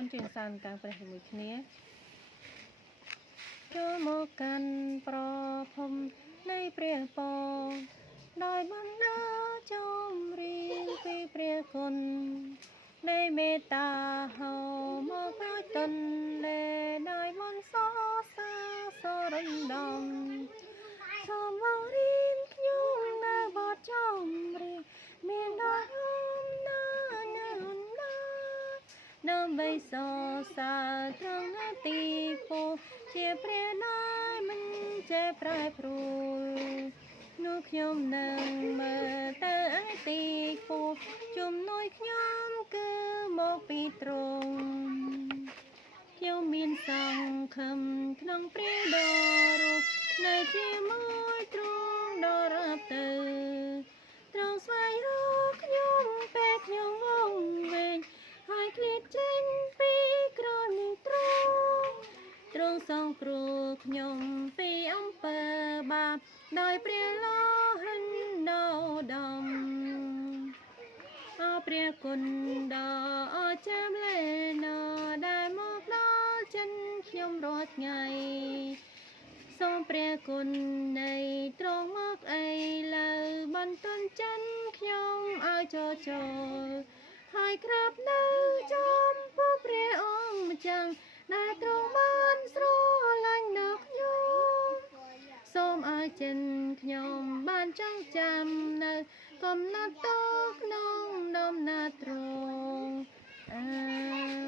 អូនជាសានកាំងព្រះជាមួយគ្នាចូលមកកាន់ប្រភពនៃព្រះពរដោយបណ្ណាជម្រាបពីព្រះគុណនៃមេត្តាហៅមកឲ្យទុនលេដោយមន្តសរសាសរំដំសូមមករៀនខ្ញុំនៅបទចម្រៀងមានដោយណាដើម្បីសរសើរត្រង់នាទីពោជាព្រះដែលមិនចេះប្រែប្រួលនោះខ្ញុំនឹងមើលទៅឯទីពោជំនួយខ្ញុំគឺមកពីទ្រង់ខ្ញុំមានសង្ឃឹមក្នុងព្រះដ៏រស់នៅជាមួយទ្រង់ដ៏រាប់ទៅទ្រង់ស្វែងរកខ្ញុំពេលខ្ញុំវង្វេងហើយឃ្លាតចេញពីក្រនេះទ្រង់សង្គ្រោះខ្ញុំពីអំពើបាបដោយព្រះលោហិនដ៏ឧត្តមអរព្រះគុណដ៏អស្ចារ្យលែណដែលមកដល់ចិនខ្ញុំរាល់ថ្ងៃសូមព្រះគុណនៃទ្រង់មកអីលើបន្ទន់ចិនខ្ញុំឲ្យចូលហើយក្រាបនៅចំពោះព្រះអង្គម្ចាស់ដែលទ្រង់បានស្រឡាញ់ដល់ខ្ញុំសូមឲ្យចិនខ្ញុំបានចងចាំនៅកំណត់តក្នុងដំណើរទ្រង់